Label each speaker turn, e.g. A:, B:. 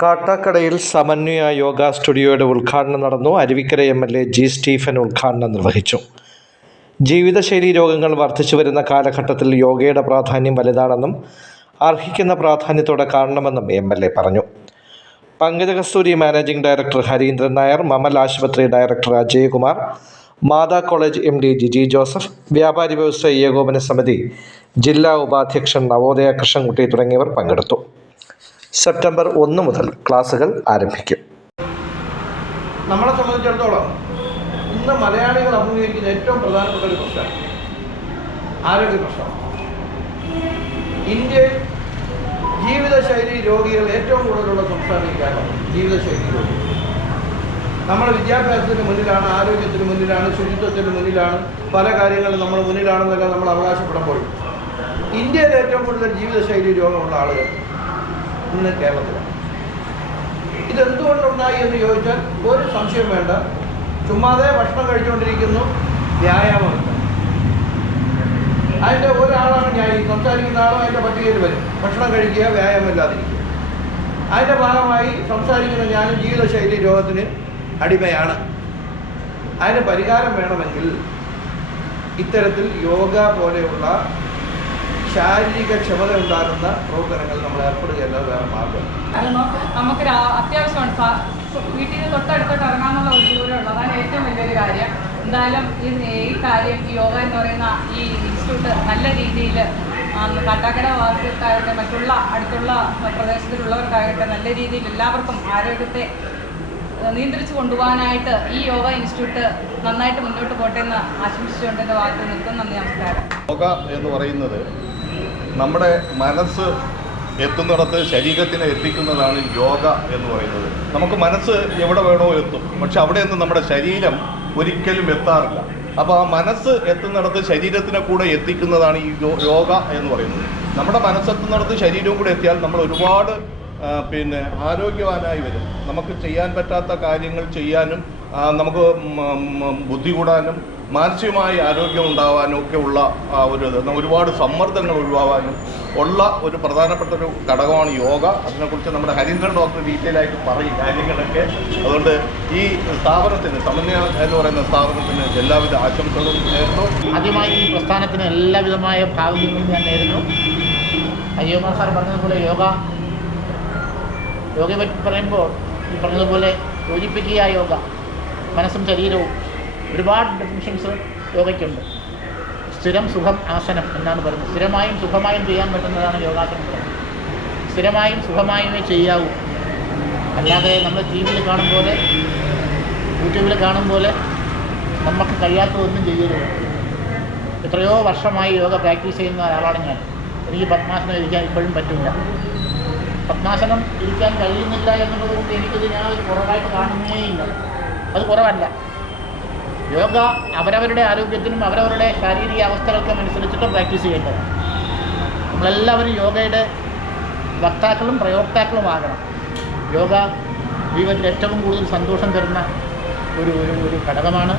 A: കാട്ടാക്കടയിൽ സമന്വയ യോഗ സ്റ്റുഡിയോയുടെ ഉദ്ഘാടനം നടന്നു. Aruvikkara M L A G Stephen ഉദ്ഘാടനം നിർവഹിച്ചു. ജീവിതശൈലി രോഗങ്ങൾ വർദ്ധിച്ചു വരുന്ന കാലഘട്ടത്തിൽ യോഗയുടെ പ്രാധാന്യം വലുതാണെന്നും അർഹിക്കുന്ന പ്രാധാന്യത്തോടെ കാണണമെന്നും എം എൽ എ പറഞ്ഞു. പങ്കജ കസ്തൂരി മാനേജിംഗ് ഡയറക്ടർ ഹരീന്ദ്രൻ നായർ മമൽ ആശുപത്രി director Ajayakumar Matha college M D Jiji Joseph വ്യാപാരി വ്യവസായ ഏകോപന സമിതി ജില്ലാ ഉപാധ്യക്ഷൻ നവോദയ കൃഷ്ണൻകുട്ടി തുടങ്ങിയവർ പങ്കെടുത്തു. സെപ്റ്റംബർ ഒന്ന് മുതൽ ക്ലാസുകൾ ആരംഭിക്കും.
B: നമ്മളെ സംബന്ധിച്ചിടത്തോളം ഇന്ന് മലയാളികൾ അഭിമുഖീകരിക്കുന്ന ഏറ്റവും പ്രധാനപ്പെട്ട ഒരു പ്രശ്നം ആരോഗ്യ പ്രശ്നം. ഇന്ത്യയിൽ ജീവിതശൈലി രോഗികൾ ഏറ്റവും കൂടുതലുള്ള സംസ്ഥാനം കേരളം ജീവിതശൈലി രോഗികൾ നമ്മുടെ വിദ്യാഭ്യാസത്തിന് മുന്നിലാണ് ആരോഗ്യത്തിന് മുന്നിലാണ് ശുചിത്വത്തിന് മുന്നിലാണ് പല കാര്യങ്ങളും നമ്മൾ മുന്നിലാണെന്നൊക്കെ നമ്മൾ അവകാശപ്പെടുമ്പോൾ ഇന്ത്യയിൽ ഏറ്റവും കൂടുതൽ ജീവിതശൈലി രോഗമുള്ള ആളുകൾ ഇന്ന് കേരളത്തിലാണ്. ഇതെന്തുകൊണ്ടുണ്ടായി എന്ന് ചോദിച്ചാൽ ഒരു സംശയം വേണ്ട. ചുമ്മാതെ ഭക്ഷണം കഴിച്ചുകൊണ്ടിരിക്കുന്നു വ്യായാമം അതിന്റെ ഒരാളാണ് ഞാൻ ഈ സംസാരിക്കുന്ന ആളും അതിന്റെ പട്ടികയിൽ വരും. ഭക്ഷണം കഴിക്കുക വ്യായാമമില്ലാതിരിക്കുക അതിന്റെ ഭാഗമായി സംസാരിക്കുന്ന ഞാനും ജീവിതശൈലി രോഗത്തിന് അടിമയാണ്. അതിന് പരിഹാരം വേണമെങ്കിൽ ഇത്തരത്തിൽ യോഗ പോലെയുള്ള ശാരീരിക ക്ഷമത ഉണ്ടാകുന്ന പ്രവർത്തനങ്ങൾ നമ്മൾ ഏർപ്പെടുകയല്ലാതെ വേറെ മാർഗം.
C: കാരണം നമുക്ക് അത്യാവശ്യമാണ്. വീട്ടിൽ നിന്ന് തൊട്ടടുത്തോട്ട് ഇറങ്ങാമെന്നുള്ള ഒരു ദൂരമുള്ളൂ അതാണ് ഏറ്റവും വലിയൊരു കാര്യം. എന്തായാലും ഈ ഈ കാര്യം ഈ യോഗ എന്ന് പറയുന്ന ഈ ഇൻസ്റ്റിറ്റ്യൂട്ട് നല്ല രീതിയിൽ കാട്ടാക്കട വാസികൾക്കാകട്ടെ മറ്റുള്ള അടുത്തുള്ള പ്രദേശത്തിലുള്ളവർക്കാകട്ടെ നല്ല രീതിയിൽ എല്ലാവർക്കും ആരോഗ്യത്തെ നിയന്ത്രിച്ചു കൊണ്ടുപോകാനായിട്ട് ഈ യോഗ ഇൻസ്റ്റിറ്റ്യൂട്ട് നന്നായിട്ട് മുന്നോട്ട് പോട്ടെ എന്ന് ആശംസിച്ചുകൊണ്ട് എന്റെ വാക്ക് നിർത്തുന്നു. നന്ദി നമസ്കാരം.
D: യോഗ എന്ന് പറയുന്നത് നമ്മുടെ മനസ്സ് എത്തുന്നിടത്ത് ശരീരത്തിനെ എത്തിക്കുന്നതാണ് യോഗ എന്ന് പറയുന്നത്. നമുക്ക് മനസ്സ് എവിടെ വേണോ എത്തും. പക്ഷെ അവിടെ നിന്ന് നമ്മുടെ ശരീരം ഒരിക്കലും എത്താറില്ല. അപ്പോൾ ആ മനസ്സ് എത്തുന്നിടത്ത് ശരീരത്തിനെ കൂടെ എത്തിക്കുന്നതാണ് ഈ യോഗ എന്ന് പറയുന്നത്. നമ്മുടെ മനസ്സെത്തുന്നിടത്ത് ശരീരവും കൂടെ എത്തിയാൽ നമ്മൾ ഒരുപാട് പിന്നെ ആരോഗ്യവാനായി വരും. നമുക്ക് ചെയ്യാൻ പറ്റാത്ത കാര്യങ്ങൾ ചെയ്യാനും നമുക്ക് ബുദ്ധി കൂടാനും മാനസികമായി ആരോഗ്യം ഉണ്ടാവാനും ഒക്കെ ഉള്ള ഒരു ഒരുപാട് സമ്മർദ്ദങ്ങൾ ഒഴിവാകാനും ഉള്ള ഒരു പ്രധാനപ്പെട്ട ഒരു ഘടകമാണ് യോഗ. അതിനെക്കുറിച്ച് നമ്മുടെ ഹരീന്ദ്രൻ ഡോക്ടർ ഡീറ്റെയിൽ ആയിട്ട് പറയും കാര്യങ്ങളൊക്കെ. അതുകൊണ്ട് ഈ സ്ഥാപനത്തിന് സമന്വയ എന്ന് പറയുന്ന സ്ഥാപനത്തിന് എല്ലാവിധ ആശംസകളും നേരുന്നു.
E: ആദ്യമായി ഈ പ്രസ്ഥാനത്തിന് എല്ലാവിധമായ ഭാഗ്യങ്ങളും ഞാൻ നേരുന്നു. അയ്യോമാർ സാർ പറഞ്ഞതുപോലെ യോഗ. യോഗയെ പറ്റി പറയുമ്പോൾ ഈ പറഞ്ഞതുപോലെ യോജിപ്പിക്കുക യോഗ. മനസ്സും ശരീരവും. ഒരുപാട് ഡെഫിനിഷൻസ് യോഗയ്ക്കുണ്ട് സ്ഥിരം സുഖം ആസനം എന്നാണ് പറയുന്നത്. സ്ഥിരമായും സുഖമായും ചെയ്യാൻ പറ്റുന്നതാണ് യോഗാസനം സ്ഥിരമായും സുഖമായുമേ ചെയ്യാവൂ. അല്ലാതെ നമ്മൾ ടി വിയിൽ കാണും പോലെ യൂട്യൂബിൽ കാണും പോലെ നമുക്ക് കഴിയാത്തതൊന്നും ചെയ്യരുത്. എത്രയോ വർഷമായി യോഗ പ്രാക്ടീസ് ചെയ്യുന്ന ഒരാളാണ് ഞാൻ. എനിക്ക് പത്മാസനം ഇരിക്കാൻ ഇപ്പോഴും പറ്റില്ല. പത്മാസനം ഇരിക്കാൻ കഴിയുന്നില്ല എന്നുള്ളത് കൊണ്ട് എനിക്കത് ഞാൻ കുറവായിട്ട് കാണുന്നേ ഇല്ല അത് കുറവല്ല. യോഗ അവരവരുടെ ആരോഗ്യത്തിനും അവരവരുടെ ശാരീരിക അവസ്ഥകൾക്കും അനുസരിച്ചിട്ട് പ്രാക്ടീസ് ചെയ്യേണ്ടതാണ് നമ്മളെല്ലാവരും യോഗയുടെ വക്താക്കളും പ്രയോക്താക്കളുമാകണം യോഗ ജീവനിൽ ഏറ്റവും കൂടുതൽ സന്തോഷം തരുന്ന ഒരു ഒരു ഘടകമാണ്.